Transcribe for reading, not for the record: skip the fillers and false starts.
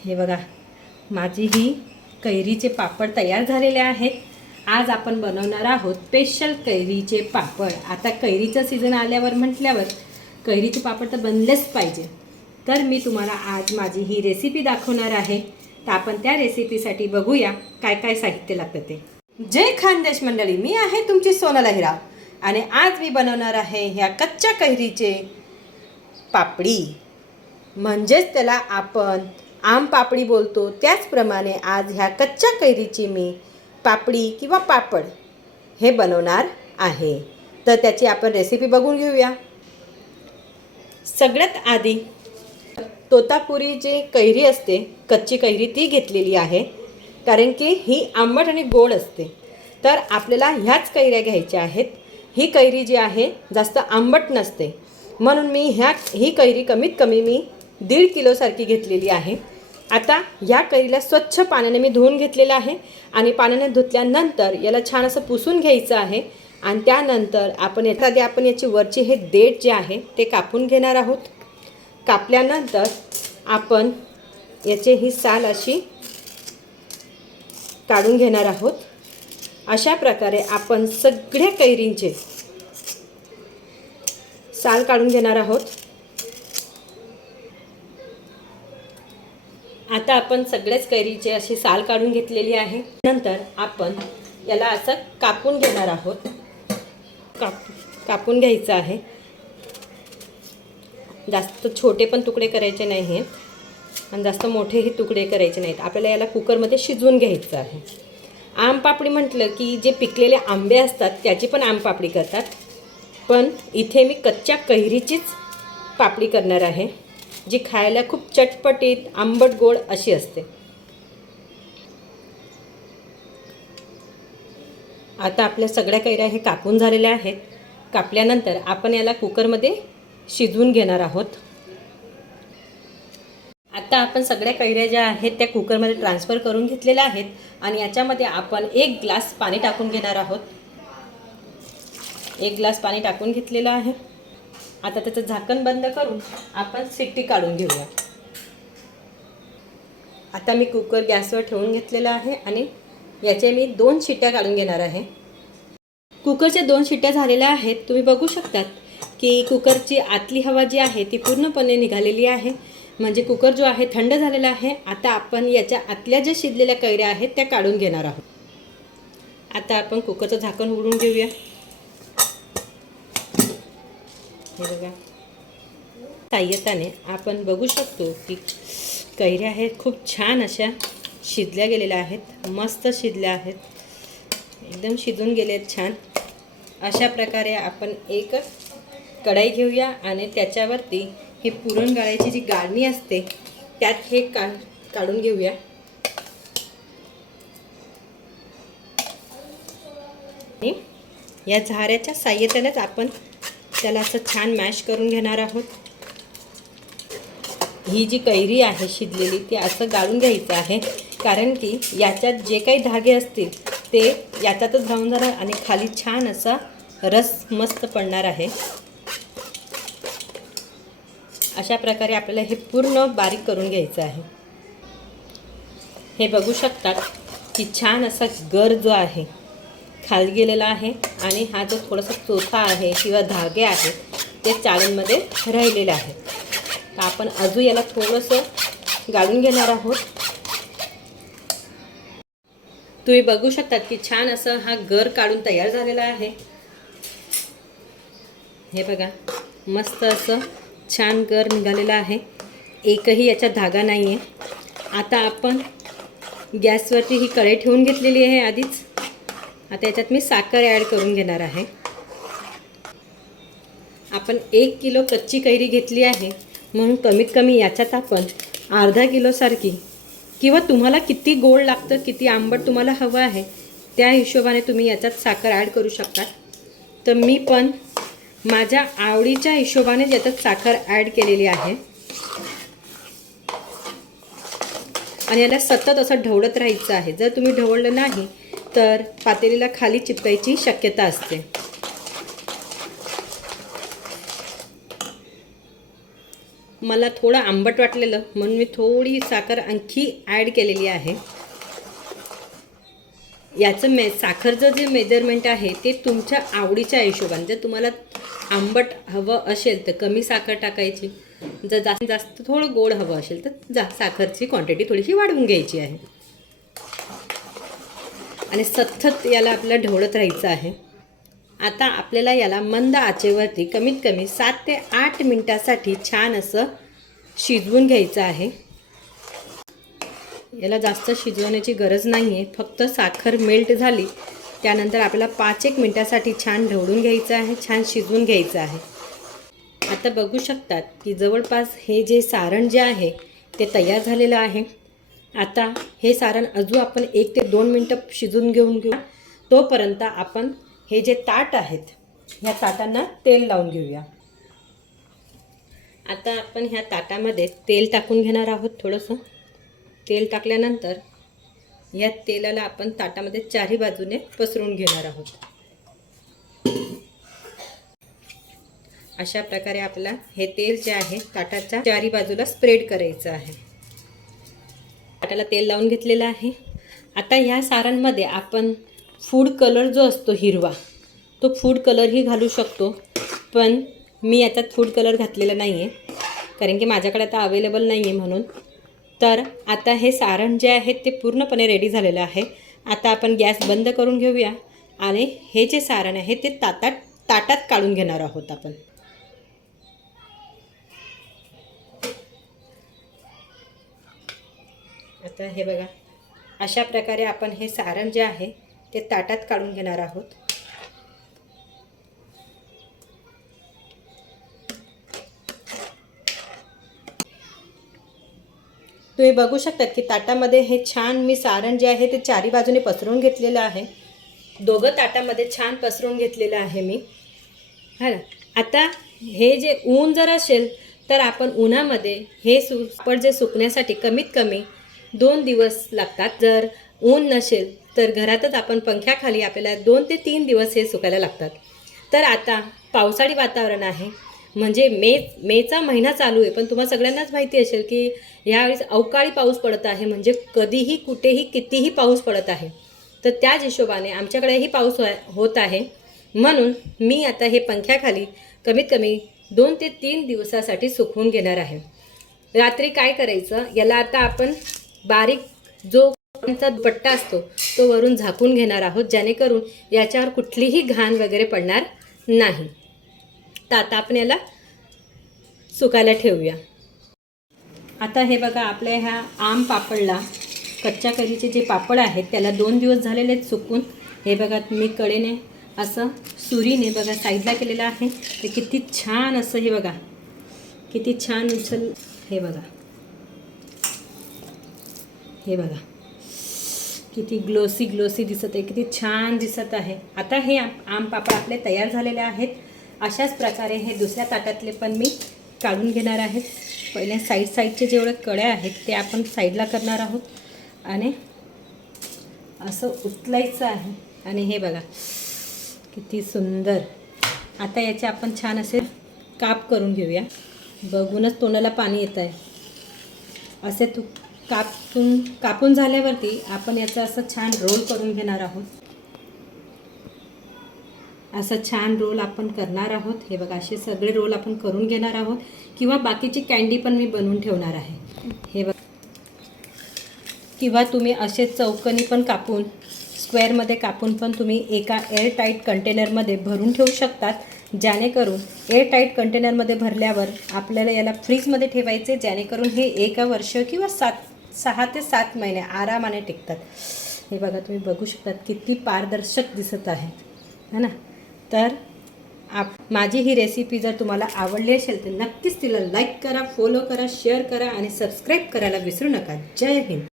हे बघा, माझी ही कैरीचे पापड तयार झालेले आहेत। आज आपण बनवणार आहोत स्पेशल कैरीचे पापड। आता कैरीचं सीजन आल्यावर म्हटल्यावर कैरीचे पापड तर बनलेच पाहिजे। तर मी तुम्हाला आज माझी ही रेसिपी दाखवणार आहे। तर आपण त्या रेसिपीसाठी बघूया काय काय साहित्य लागतं ते। जय खानदेश मंडळी, मी आहे तुमची सोनल अहिराव आणि आज मी बनवणार आहे ह्या कच्च्या कैरीचे पापडी, म्हणजेच त्याला आपण आम पापडी बोलतो। त्याचप्रमाणे आज ह्या कच्च्या कैरीची मी पापडी किंवा पापड हे बनवणार आहे। तर त्याची आपण रेसिपी बघून घेऊया। सगळ्यात आधी तोतापुरी जी कैरी असते, कच्ची कैरी ती घेतलेली आहे, कारण की ही आंबट आणि गोड असते। तर आपल्याला ह्याच कैऱ्या घ्यायच्या आहेत। ही कैरी जी आहे जास्त आंबट नसते, म्हणून मी ही कैरी कमीत कमी मी 1.5 किलो सारखी घेतलेली आहे। आता ह्या कैरीला स्वच्छ पाण्याने मी धुवून घेतलेलं आहे आणि पाण्याने धुतल्यानंतर याला छान असं पुसून घ्यायचं आहे आणि त्यानंतर आपण याची वरची हे देठ जे आहे ते कापून घेणार आहोत। कापल्यानंतर आपण याची ही साल अशी काढून घेणार आहोत। अशा प्रकारे आपण सगळ्या कैरींचे साल काढून घेणार आहोत। आता आपण सगळ्याच कैरीचे अशी साल काढून घेतलेली आहे। नंतर आपण याला असं कापून घेणार आहोत। कापून घ्यायचं आहे। जास्त छोटे पण तुकडे करायचे नाही आहेत आणि जास्त मोठेही तुकडे करायचे नाहीत। आपल्याला याला कुकरमध्ये शिजवून घ्यायचं आहे। आम पापडी म्हटलं की जे पिकलेले आंबे असतात त्याची पण आम पापडी करतात, पण इथे मी कच्च्या कैरीचीच पापडी करणार आहे, जी खायला खूप चटपटीत आंबट गोड अशी असते। आता आपल्या सगळ्या कैऱ्या हे कापून झालेल्या आहेत। कापल्यानंतर आपण याला कुकरमध्ये शिजवून घेणार आहोत। आता आपण सगळ्या कैऱ्या ज्या आहेत त्या कुकरमध्ये ट्रान्सफर करून घेतलेल्या आहेत आणि याच्यामध्ये आपण 1 ग्लास पाणी टाकून घेणार आहोत। 1 ग्लास पाणी टाकून घेतलेलं आहे। आता त्याचं झाकण बंद करून आपण शिट्टी काढून घेऊया। आता मी कुकर गॅसवर ठेवून घेतलेला आहे आणि याचे मी 2 शिट्ट्या काढून घेणार आहे। कुकरच्या 2 शिट्ट्या झालेल्या आहेत। तुम्ही बघू शकतात की कुकरची आतली हवा जी आहे ती पूर्णपणे निघालेली आहे, म्हणजे कुकर जो आहे थंड झालेला आहे। आता आपण याच्या आतल्या ज्या शिजलेल्या कैऱ्या आहेत त्या काढून घेणार आहोत। आता आपण कुकरचं झाकण उघडून घेऊया। हे बघा, साहाय्यताने आपण बघू शकतो की कैऱ्या आहेत खूप छान अशा शिजल्या गेलेल्या आहेत, मस्त शिजल्या आहेत, एकदम शिजून गेले आहेत छान। अशा प्रकारे आपण एक कढाई घेऊया आणि त्याच्यावरती हे पुरण गाळायची जी गाळणी असते त्यात हे काढून घेऊया। आणि या झाऱ्याच्या साहाय्यानेच आपण त्याला असं छान मॅश करून घेणार आहोत। ही जी कैरी आहे शिजलेली ती असं गाळून घ्यायचं आहे, कारण की याच्यात जे काही धागे असतील ते याच्यातच राहून जाणार आणि खाली छान असा रस मस्त पडणार आहे। अशा प्रकारे आपल्याला हे पूर्ण बारीक करून घ्यायचं आहे। हे बघू शकतात की छान असा गर जो आहे खाली गेलेला आहे आणि हा जो थोडासा चोथा आहे किंवा धागे आहेत ते चाळणीमध्ये राहिलेले आहेत। तर आपण अजून याला थोडंसं गाळून घेणार आहोत। तुम्ही बघू शकतात की छान असं हा गर काढून तयार झालेला आहे। हे बघा, मस्त असं छान गर निघालेला आहे, एकही याचा धागा नाही आहे। आता आपण गॅसवरती ही कढई ठेवून घेतलेली आहे आधीच। आता याच्यात मी साखर ॲड करून घेणार आहे। आपण 1 किलो कच्ची कैरी घेतली आहे, म्हणून कमीत कमी याच्यात आपण अर्धा किलो सारखी, किंवा तुम्हाला किती गोड लागतं, किती आंबट तुम्हाला हवं आहे त्या हिशोबाने तुम्ही याच्यात साखर ॲड करू शकता। तर मी पण माझ्या आवडीच्या हिशोबाने याच्यात साखर ॲड केलेली आहे आणि याला सतत असं ढवळत राहायचं आहे। जर तुम्ही ढवळलं नाही तर पातेलीला खाली चिपकायची शक्यता असते। मला थोडं आंबट वाटलेलं म्हणून मी थोडी साखर आणखी ॲड केलेली आहे. याचं साखरचं जे मेजरमेंट आहे ते तुमच्या आवडीच्या हिशोबाने. जर तुम्हाला आंबट हवं असेल तर कमी साखर टाकायची, जर जास्त जास्त थोडं गोड हवं असेल तर साखरची क्वांटिटी थोडीशी वाढवून घ्यायची आहे. आणि सतत याला आपल्याला ढवळत राहायचं आहे. आता आपल्याला याला मंद आचेवरती कमीत कमी 7 ते 8 मिनटासाठी छान असं शिजवून घ्यायचं आहे. याला जास्त शिजवण्याची गरज नाही आहे, फक्त साखर मेल्ट झाली त्यानंतर आपल्याला 5-1 मिनटासाठी छान ढवळून घ्यायचं आहे, छान शिजवून घ्यायचं आहे. आता बघू शकतात की जवळपास हे जे सारण जे आहे ते तयार झालेलं आहे. आता हे सारण अजून आपण 1 ते 2 मिनटं शिजवून घेऊ. तोपर्यंत आपण हे जे ताट आहेत ह्या ताटांना तेल लावून घेऊया. आता आपण ह्या ताटामध्ये तेल टाकून घेणार आहोत. थोडंसं तेल टाकल्यानंतर या तेलाला आपण ताटामध्ये चारही बाजूने पसरवून घेणार आहोत. अशा प्रकारे आपल्याला हे तेल जे आहे ताटाच्या चारी बाजूला स्प्रेड करायचं आहे. ताटाला तेल लावून घेतलेलं आहे. आता ह्या सारणमध्ये आपण फूड कलर जो असतो हिरवा, तो फूड कलरही घालू शकतो, पण मी याच्यात फूड कलर घातलेला नाही आहे कारण की माझ्याकडे आता अवेलेबल नाही आहे म्हणून. तर आता हे सारण जे आहे ते पूर्णपणे रेडी झालेलं आहे. आता आपण गॅस बंद करून घेऊया आणि हे जे सारण आहे ते ताटात काढून घेणार आहोत आपण. आता हे बघा, अशा प्रकारे आपण हे सारण जे आहे ते ताटात काढून घेणार आहोत. तुम्ही बघू शकतात की ताटामध्ये हे छान मी सारण जे आहे ते चारी बाजूने पसरवून घेतलेलं आहे. दोघं ताटामध्ये छान पसरवून घेतलेलं आहे मी. हा ना. आता हे जे ऊन जर असेल तर आपण उन्हामध्ये हे पापड जे सुकण्यासाठी कमीत कमी 2 दिवस लागतात. जर ऊन नसेल तर घरातच आपण पंख्याखाली आपल्याला 2 ते 3 दिवस हे सुकायला लागतात. तर आता पावसाळी वातावरण आहे, म्हणजे मेचा महिना चालू आहे, पण तुम्हाला सगळ्यांनाच माहिती असेल की यावेळेस अवकाळी पाऊस पडत आहे, म्हणजे कधीही कुठेही कितीही पाऊस पडत आहे. तर त्याच हिशोबाने आमच्याकडेही पाऊस होत आहे. म्हणून मी आता हे पंख्याखाली कमीत कमी 2 ते 3 दिवसासाठी सुकवून घेणार आहे. रात्री काय करायचं, याला आता आपण बारीक जो दुपट्टा असतो तो वरून झाकून घेणार आहोत, जेणेकरून याच्यावर कुठलीही घाण वगैरे पडणार नाही. तर आता आपण याला सुकायला ठेवूया. आता हे बघा, आपल्या ह्या आम पापडला कच्च्या कैरीचे जे पापड आहेत त्याला 2 दिवस झालेले आहेत सुकून. हे बघा, मी कडेने असं सुरीने बघा साईडला केलेलं आहे. ते किती छान असं, हे बघा किती छान उचल, हे बघा किती ग्लोसी दिसत आहे, किती छान दिसत आहे. आता हे आम पापड आपले तयार झालेले आहेत. अशाच प्रकारे हे दुसऱ्या ताटातले पण मी काढून घेणार आहे. पहिले साईडचे जेवढे कड्या आहेत ते आपण साईडला करणार आहोत आणि असं उचलायचं आहे. आणि हे बघा किती सुंदर. आता याचे आपण छान असे काप करून घेऊया. बघूनच तोंडाला पाणी येत आहे. असे कापून झाल्यावरती आपण याचं असं छान रोल करून घेणार आहोत. असं छान रोल आपण करणार आहोत. हे बघा, असे सगळे रोल आपण करून घेणार आहोत. किंवा बाकीची कँडी पण मी बनवून ठेवणार आहे. हे बघा, किंवा तुम्ही असे चौकनी पण कापून स्क्वेअरमध्ये कापून पण तुम्ही एका एअरटाईट कंटेनरमध्ये भरून ठेवू शकतात. जेणेकरून एअरटाईट कंटेनरमध्ये भरल्यावर आपल्याला याला फ्रीजमध्ये ठेवायचे, जेणेकरून हे 1 वर्ष किंवा 6 ते 7 महिने आरामाने टिकतात. हे बघा, तुम्ही बघू शकतात किती पारदर्शक दिसत आहे, है ना. तर माझी ही रेसिपी जर तुम्हाला आवडली असेल तर नक्कीच तिला लाईक करा, फॉलो करा, शेअर करा आणि सबस्क्राईब करायला विसरू नका. जय हिंद.